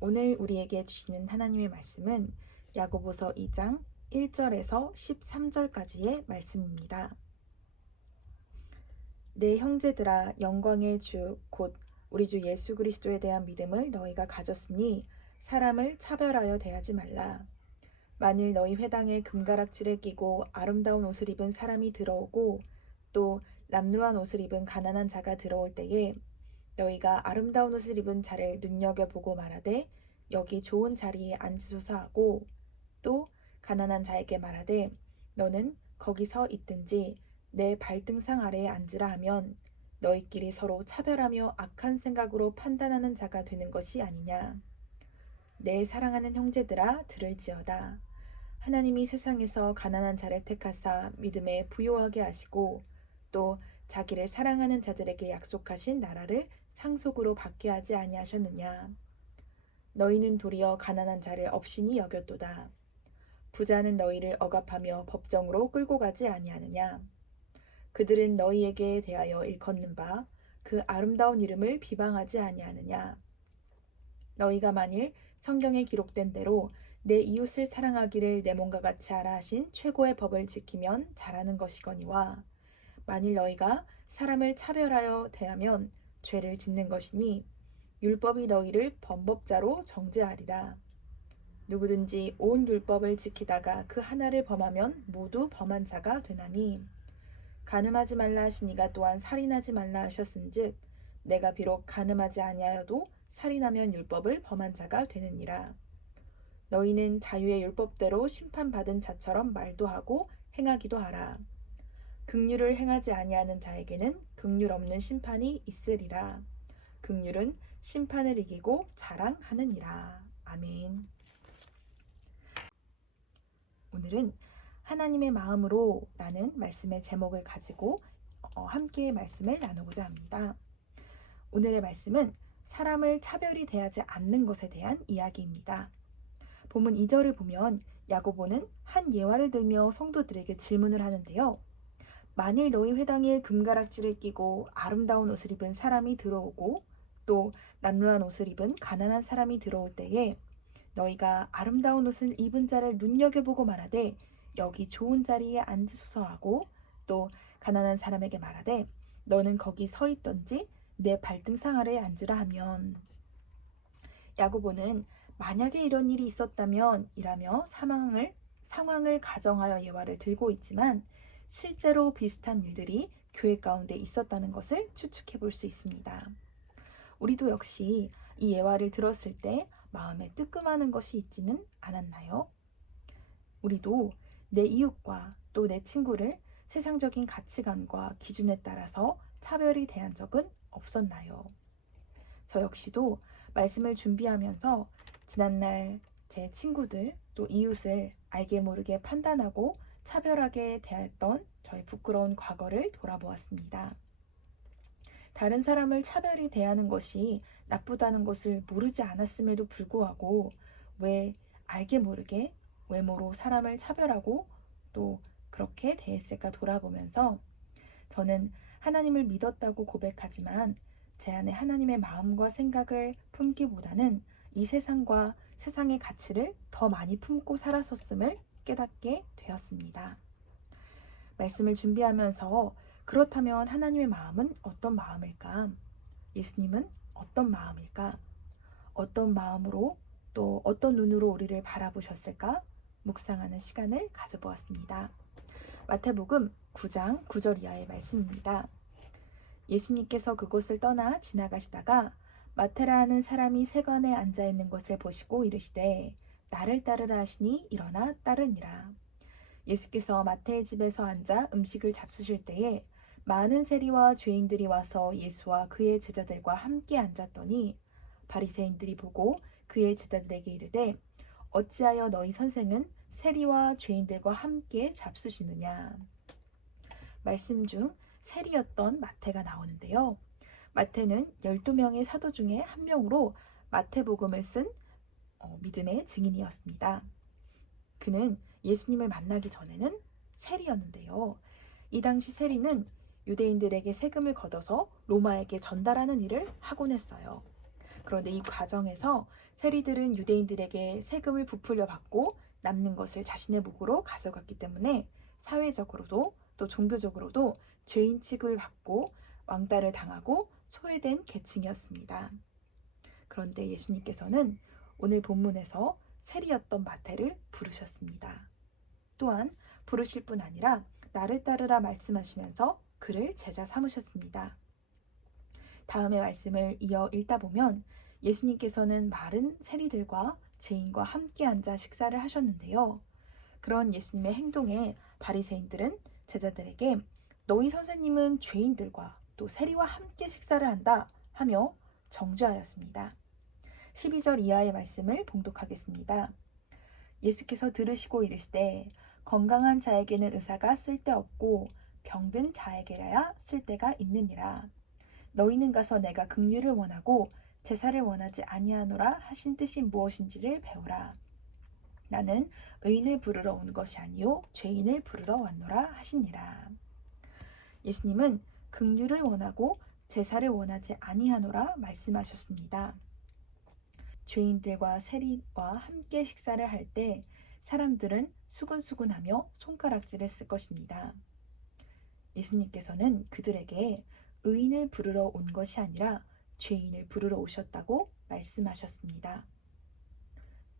오늘 우리에게 주시는 하나님의 말씀은 야고보서 2장 1절에서 13절까지의 말씀입니다. 내 형제들아, 영광의 주 곧 우리 주 예수 그리스도에 대한 믿음을 너희가 가졌으니 사람을 차별하여 대하지 말라. 만일 너희 회당에 금가락지를 끼고 아름다운 옷을 입은 사람이 들어오고 또 람루한 옷을 입은 가난한 자가 들어올 때에 너희가 아름다운 옷을 입은 자를 눈여겨보고 말하되 여기 좋은 자리에 앉으소서 하고 또 가난한 자에게 말하되 너는 거기 서 있든지 내 발등상 아래에 앉으라 하면 너희끼리 서로 차별하며 악한 생각으로 판단하는 자가 되는 것이 아니냐. 내 사랑하는 형제들아, 들을지어다. 하나님이 세상에서 가난한 자를 택하사 믿음에 부요하게 하시고 또 자기를 사랑하는 자들에게 약속하신 나라를 상속으로 받게 하지 아니하셨느냐. 너희는 도리어 가난한 자를 업신이 여겼도다. 부자는 너희를 억압하며 법정으로 끌고 가지 아니하느냐. 그들은 너희에게 대하여 일컫는 바 그 아름다운 이름을 비방하지 아니하느냐. 너희가 만일 성경에 기록된 대로 내 이웃을 사랑하기를 내 몸과 같이 하라 하신 최고의 법을 지키면 잘하는 것이거니와 만일 너희가 사람을 차별하여 대하면 죄를 짓는 것이니 율법이 너희를 범법자로 정죄하리라. 누구든지 온 율법을 지키다가 그 하나를 범하면 모두 범한 자가 되나니 간음하지 말라 하시니가 또한 살인하지 말라 하셨은즉 내가 비록 간음하지 아니하여도 살인하면 율법을 범한 자가 되느니라. 너희는 자유의 율법대로 심판받은 자처럼 말도 하고 행하기도 하라. 긍휼을 행하지 아니하는 자에게는 긍휼 없는 심판이 있으리라. 긍휼은 심판을 이기고 자랑하느니라. 아멘. 오늘은 하나님의 마음으로 라는 말씀의 제목을 가지고 함께 말씀을 나누고자 합니다. 오늘의 말씀은 사람을 차별히 대하지 않는 것에 대한 이야기입니다. 본문 2절을 보면 야고보는 한 예화를 들며 성도들에게 질문을 하는데요. 만일 너희 회당에 금가락지를 끼고 아름다운 옷을 입은 사람이 들어오고 또 남루한 옷을 입은 가난한 사람이 들어올 때에 너희가 아름다운 옷을 입은 자를 눈여겨보고 말하되 여기 좋은 자리에 앉으소서 하고 또 가난한 사람에게 말하되 너는 거기 서 있던지 내 발등상 아래에 앉으라 하면 야고보는 만약에 이런 일이 있었다면 이라며 상황을 가정하여 예화를 들고 있지만 실제로 비슷한 일들이 교회 가운데 있었다는 것을 추측해 볼 수 있습니다. 우리도 역시 이 예화를 들었을 때 마음에 뜨끔하는 것이 있지는 않았나요? 우리도 내 이웃과 또 내 친구를 세상적인 가치관과 기준에 따라서 차별이 대한 적은 없었나요? 저 역시도 말씀을 준비하면서 지난날 제 친구들 또 이웃을 알게 모르게 판단하고 차별하게 대했던 저의 부끄러운 과거를 돌아보았습니다. 다른 사람을 차별히 대하는 것이 나쁘다는 것을 모르지 않았음에도 불구하고 왜 알게 모르게 외모로 사람을 차별하고 또 그렇게 대했을까 돌아보면서 저는 하나님을 믿었다고 고백하지만 제 안에 하나님의 마음과 생각을 품기보다는 이 세상과 세상의 가치를 더 많이 품고 살았었음을 깨닫게 되었습니다. 말씀을 준비하면서 그렇다면 하나님의 마음은 어떤 마음일까? 예수님은 어떤 마음일까? 어떤 마음으로 또 어떤 눈으로 우리를 바라보셨을까? 묵상하는 시간을 가져보았습니다. 마태복음 9장 9절 이하의 말씀입니다. 예수님께서 그곳을 떠나 지나가시다가 마테라 하는 사람이 세관에 앉아 있는 것을 보시고 이르시되 나를 따르라 하시니 일어나 따르니라. 예수께서 마태의 집에서 앉아 음식을 잡수실 때에 많은 세리와 죄인들이 와서 예수와 그의 제자들과 함께 앉았더니 바리새인들이 보고 그의 제자들에게 이르되 어찌하여 너희 선생은 세리와 죄인들과 함께 잡수시느냐. 말씀 중 세리였던 마태가 나오는데요. 마태는 12명의 사도 중에 한 명으로 마태복음을 쓴 믿음의 증인이었습니다. 그는 예수님을 만나기 전에는 세리였는데요. 이 당시 세리는 유대인들에게 세금을 걷어서 로마에게 전달하는 일을 하곤 했어요. 그런데 이 과정에서 세리들은 유대인들에게 세금을 부풀려 받고 남는 것을 자신의 몫으로 가져갔기 때문에 사회적으로도 또 종교적으로도 죄인 취급을 받고 왕따를 당하고 소외된 계층이었습니다. 그런데 예수님께서는 오늘 본문에서 세리였던 마태를 부르셨습니다. 또한 부르실 뿐 아니라 나를 따르라 말씀하시면서 그를 제자 삼으셨습니다. 다음의 말씀을 이어 읽다 보면 예수님께서는 마른 세리들과 죄인과 함께 앉아 식사를 하셨는데요. 그런 예수님의 행동에 바리새인들은 제자들에게 너희 선생님은 죄인들과 또 세리와 함께 식사를 한다 하며 정죄하였습니다. 12절 이하의 말씀을 봉독하겠습니다. 예수께서 들으시고 이르시되 건강한 자에게는 의사가 쓸데없고 병든 자에게라야 쓸데가 있느니라. 너희는 가서 내가 긍휼을 원하고 제사를 원하지 아니하노라 하신 뜻이 무엇인지를 배우라. 나는 의인을 부르러 온 것이 아니요 죄인을 부르러 왔노라 하시니라. 예수님은 긍휼을 원하고 제사를 원하지 아니하노라 말씀하셨습니다. 죄인들과 세리와 함께 식사를 할 때 사람들은 수근수근하며 손가락질했을 것입니다. 예수님께서는 그들에게 의인을 부르러 온 것이 아니라 죄인을 부르러 오셨다고 말씀하셨습니다.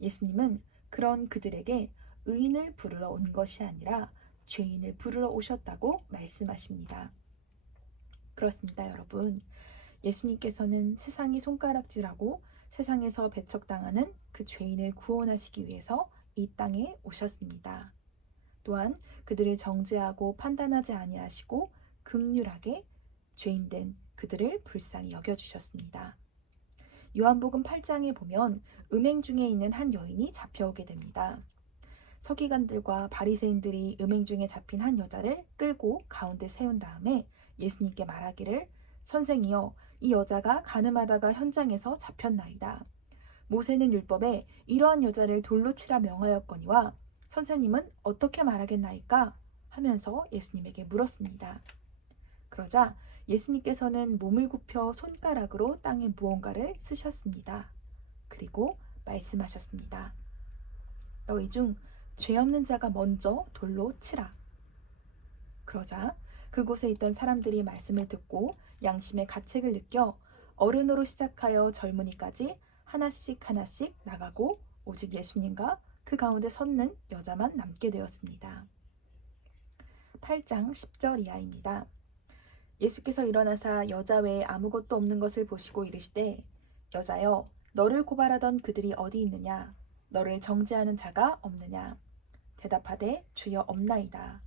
예수님은 그런 그들에게 의인을 부르러 온 것이 아니라 죄인을 부르러 오셨다고 말씀하십니다. 그렇습니다, 여러분. 예수님께서는 세상이 손가락질하고 세상에서 배척당하는 그 죄인을 구원하시기 위해서 이 땅에 오셨습니다. 또한 그들을 정죄하고 판단하지 아니하시고 긍휼하게 죄인된 그들을 불쌍히 여겨주셨습니다. 요한복음 8장에 보면 음행 중에 있는 한 여인이 잡혀오게 됩니다. 서기관들과 바리새인들이 음행 중에 잡힌 한 여자를 끌고 가운데 세운 다음에 예수님께 말하기를 선생이여 이 여자가 가늠하다가 현장에서 잡혔나이다. 모세는 율법에 이러한 여자를 돌로 치라 명하였거니와 선생님은 어떻게 말하겠나이까? 하면서 예수님에게 물었습니다. 그러자 예수님께서는 몸을 굽혀 손가락으로 땅에 무언가를 쓰셨습니다. 그리고 말씀하셨습니다. 너희 중 죄 없는 자가 먼저 돌로 치라. 그러자 그곳에 있던 사람들이 말씀을 듣고 양심의 가책을 느껴 어른으로 시작하여 젊은이까지 하나씩 하나씩 나가고 오직 예수님과 그 가운데 섰는 여자만 남게 되었습니다. 8장 10절 이하입니다. 예수께서 일어나사 여자 외에 아무것도 없는 것을 보시고 이르시되 여자여 너를 고발하던 그들이 어디 있느냐 너를 정죄하는 자가 없느냐 대답하되 주여 없나이다.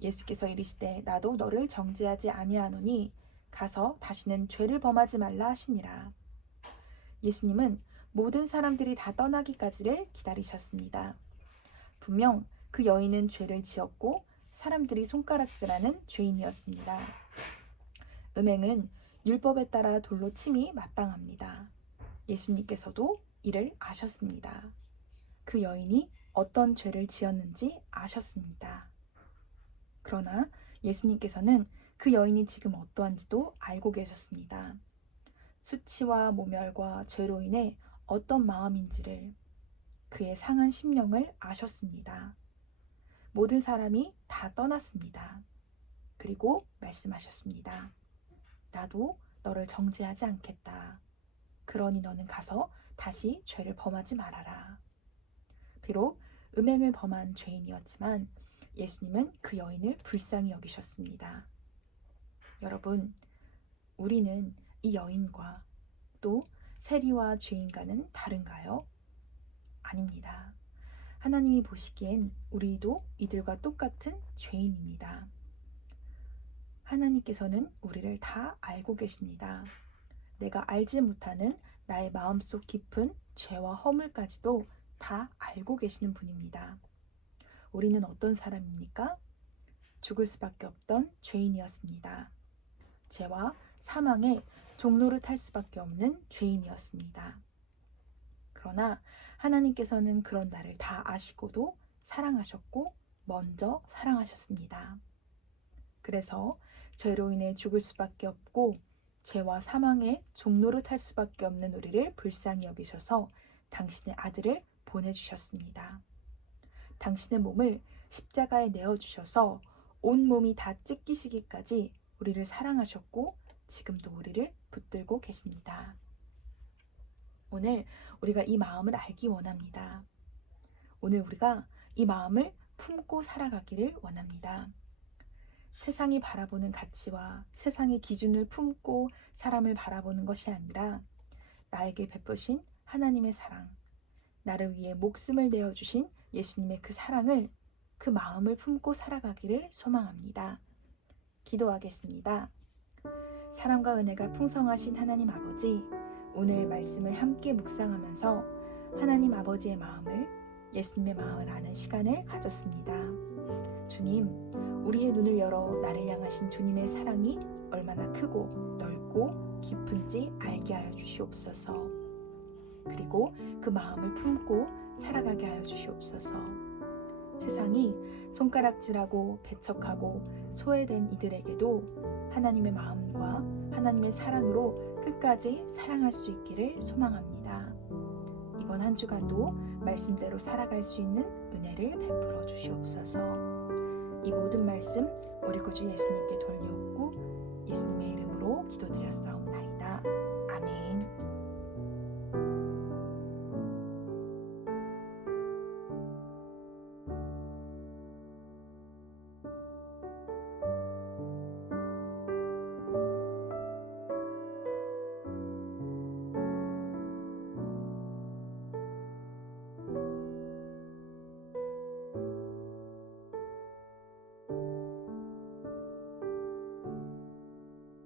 예수께서 이르시되 나도 너를 정죄하지 아니하노니 가서 다시는 죄를 범하지 말라 하시니라. 예수님은 모든 사람들이 다 떠나기까지를 기다리셨습니다. 분명 그 여인은 죄를 지었고 사람들이 손가락질하는 죄인이었습니다. 음행은 율법에 따라 돌로 침이 마땅합니다. 예수님께서도 이를 아셨습니다. 그 여인이 어떤 죄를 지었는지 아셨습니다. 그러나 예수님께서는 그 여인이 지금 어떠한지도 알고 계셨습니다. 수치와 모멸과 죄로 인해 어떤 마음인지를 그의 상한 심령을 아셨습니다. 모든 사람이 다 떠났습니다. 그리고 말씀하셨습니다. 나도 너를 정죄하지 않겠다. 그러니 너는 가서 다시 죄를 범하지 말아라. 비록 음행을 범한 죄인이었지만 예수님은 그 여인을 불쌍히 여기셨습니다. 여러분, 우리는 이 여인과 또 세리와 죄인과는 다른가요? 아닙니다. 하나님이 보시기엔 우리도 이들과 똑같은 죄인입니다. 하나님께서는 우리를 다 알고 계십니다. 내가 알지 못하는 나의 마음속 깊은 죄와 허물까지도 다 알고 계시는 분입니다. 우리는 어떤 사람입니까? 죽을 수밖에 없던 죄인이었습니다. 죄와 사망의 종로를 탈 수밖에 없는 죄인이었습니다. 그러나 하나님께서는 그런 나를 다 아시고도 사랑하셨고 먼저 사랑하셨습니다. 그래서 죄로 인해 죽을 수밖에 없고 죄와 사망의 종로를 탈 수밖에 없는 우리를 불쌍히 여기셔서 당신의 아들을 보내주셨습니다. 당신의 몸을 십자가에 내어주셔서 온 몸이 다 찢기시기까지 우리를 사랑하셨고 지금도 우리를 붙들고 계십니다. 오늘 우리가 이 마음을 알기 원합니다. 오늘 우리가 이 마음을 품고 살아가기를 원합니다. 세상이 바라보는 가치와 세상의 기준을 품고 사람을 바라보는 것이 아니라 나에게 베푸신 하나님의 사랑, 나를 위해 목숨을 내어주신 예수님의 그 사랑을, 그 마음을 품고 살아가기를 소망합니다. 기도하겠습니다. 사랑과 은혜가 풍성하신 하나님 아버지, 오늘 말씀을 함께 묵상하면서 하나님 아버지의 마음을, 예수님의 마음을 아는 시간을 가졌습니다. 주님, 우리의 눈을 열어 나를 향하신 주님의 사랑이 얼마나 크고 넓고 깊은지 알게 하여 주시옵소서. 그리고 그 마음을 품고 살아가게 하여 주시옵소서. 세상이 손가락질하고 배척하고 소외된 이들에게도 하나님의 마음과 하나님의 사랑으로 끝까지 사랑할 수 있기를 소망합니다. 이번 한 주간도 말씀대로 살아갈 수 있는 은혜를 베풀어 주시옵소서. 이 모든 말씀 우리 구주 예수님께 돌리옵고 예수님의 이름으로 기도드렸사옵나다.